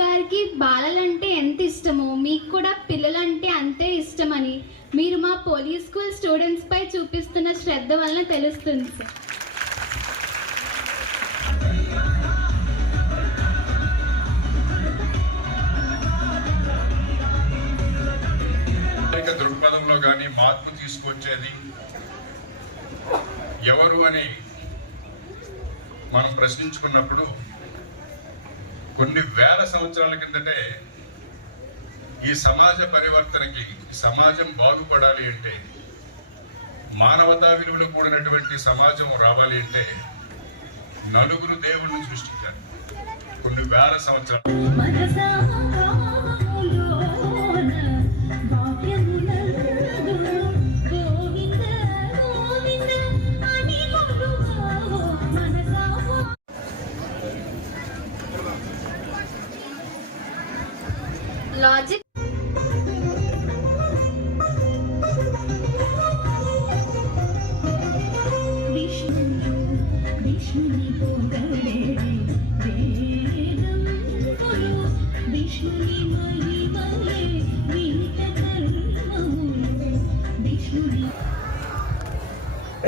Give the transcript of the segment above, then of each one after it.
గారికి బాలలంటే ఎంత ఇష్టమో మీకు కూడా పిల్లలంటే అంతే ఇష్టమని మీరు మా పోలీస్ స్కూల్ స్టూడెంట్స్ పై చూపిస్తున్న శ్రద్ధ వలన తెలుస్తుంది సార్. దృక్పథంలో కానీ మార్పు తీసుకొచ్చేది ఎవరు అని మనం ప్రశ్నించుకున్నప్పుడు కొన్ని వేల సంవత్సరాల కిందటే ఈ సమాజ పరివర్తనకి, ఈ సమాజం బాగుపడాలి అంటే, మానవతా విలువలు కూడినటువంటి సమాజం రావాలి అంటే నలుగురు దేవుళ్ళని సృష్టించారు కొన్ని వేల సంవత్సరాలు. Logic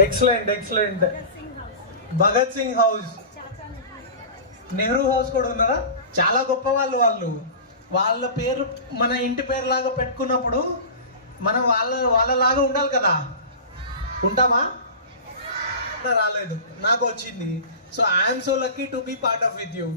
excellent excellent. Bhagat Singh house, Nehru house కూడా ఉన్నారా? చాలా గొప్ప వాళ్ళు. వాళ్ళ పేరు మన ఇంటి పేరు లాగా పెట్టుకున్నప్పుడు మనం వాళ్ళలాగా ఉండాలి కదా. ఉంటామా? రాలేదు, నాకు వచ్చింది. So I'm so lucky to be part of with you.